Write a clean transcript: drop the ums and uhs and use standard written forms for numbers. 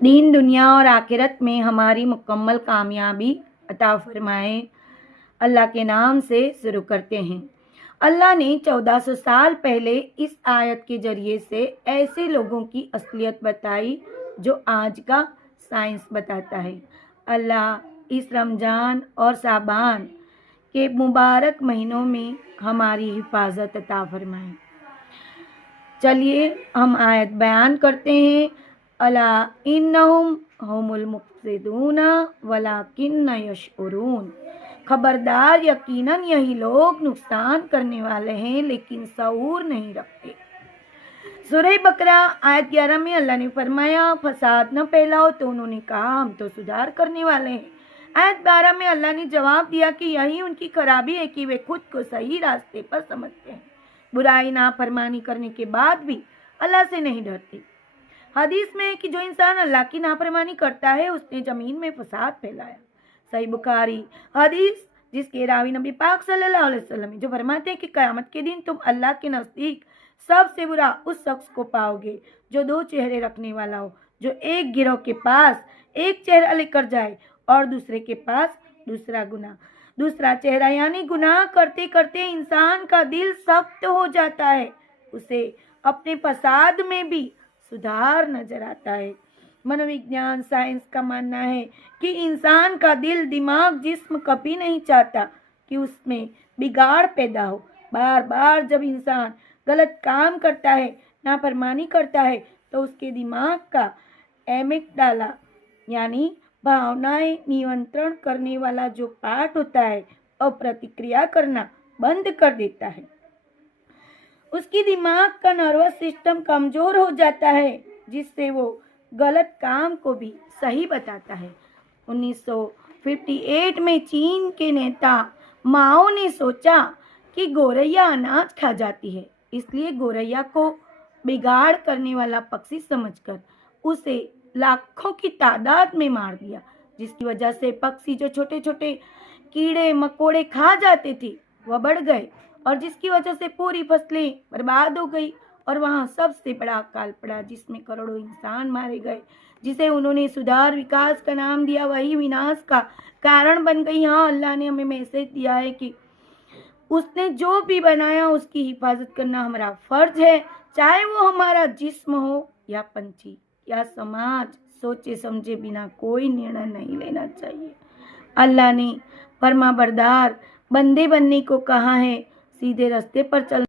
दीन दुनिया और आखिरत में हमारी मुकम्मल कामयाबी अता फरमाए। अल्लाह के नाम से शुरू करते हैं। अल्लाह ने 1400 साल पहले इस आयत के जरिए से ऐसे लोगों की असलियत बताई जो आज का साइंस बताता है। अल्लाह इस रमज़ान और शाबान के मुबारक महीनों में हमारी हिफाजत अता फरमाए। चलिए हम आयत बयान करते हैं। अला इन्नहुम हुमुल मुफ्सिदून वलाकिन्न यशउरून। खबरदार, यकीनन यही लोग नुकसान करने वाले हैं लेकिन शऊर नहीं रखते। सूरह बकरा आयत 11 में अल्लाह ने फरमाया, फसाद न फैलाओ, तो उन्होंने कहा हम तो सुधार करने वाले हैं। आयत 12 में अल्लाह ने जवाब दिया कि यही उनकी खराबी है कि वे खुद को सही रास्ते पर समझते हैं। बुराई नाफरमानी करने के बाद भी अल्लाह से नहीं डरते। हदीस में है कि जो इंसान अल्लाह की नाफरमानी करता है उसने जमीन में फसाद फैलाया। सही बुखारी हदीस, जिसके रावी नबी पाक सल्लल्लाहु अलैहि वसल्लम जो फरमाते हैं कि क़यामत के दिन तुम अल्लाह के नज़दीक सबसे बुरा उस शख्स को पाओगे जो दो चेहरे रखने वाला हो, जो एक गिरोह के पास एक चेहरा लेकर जाए और दूसरे के पास दूसरा चेहरा, यानी गुनाह करते करते इंसान का दिल सख्त हो जाता है, उसे अपने फसाद में भी सुधार नजर आता है। मनोविज्ञान साइंस का मानना है कि इंसान का दिल, दिमाग, जिस्म कभी नहीं चाहता कि उसमें बिगाड़ पैदा हो। बार बार जब इंसान गलत काम करता है, नाफरमानी करता है, तो उसके दिमाग का एमिगडाला यानी भावनाएं नियंत्रण करने वाला जो पार्ट होता है और प्रतिक्रिया करना बंद कर देता है। उसकी दिमाग का नर्वस सिस्टम कमजोर हो जाता है, जिससे वो गलत काम को भी सही बताता है। 1958 में चीन के नेता माओ ने सोचा कि गौरैया अनाज खा जाती है, इसलिए गौरैया को बिगाड़ करने वाला पक्षी समझकर उसे लाखों की तादाद में मार दिया, जिसकी वजह से पक्षी जो छोटे छोटे कीड़े मकोड़े खा जाते थे वह बढ़ गए और जिसकी वजह से पूरी फसलें बर्बाद हो गई और वहाँ सबसे बड़ा अकाल पड़ा जिसमें करोड़ों इंसान मारे गए, जिसे उन्होंने सुधार विकास का नाम दिया, वही विनाश का कारण बन गई। हाँ, अल्लाह ने हमें मैसेज दिया है कि उसने जो भी बनाया उसकी हिफाजत करना हमारा फर्ज है, चाहे वो हमारा जिस्म हो या पंछी या समाज। सोचे समझे बिना कोई निर्णय नहीं लेना चाहिए। अल्लाह ने फरमाबरदार बंदे बनने को कहा है, सीधे रास्ते पर चल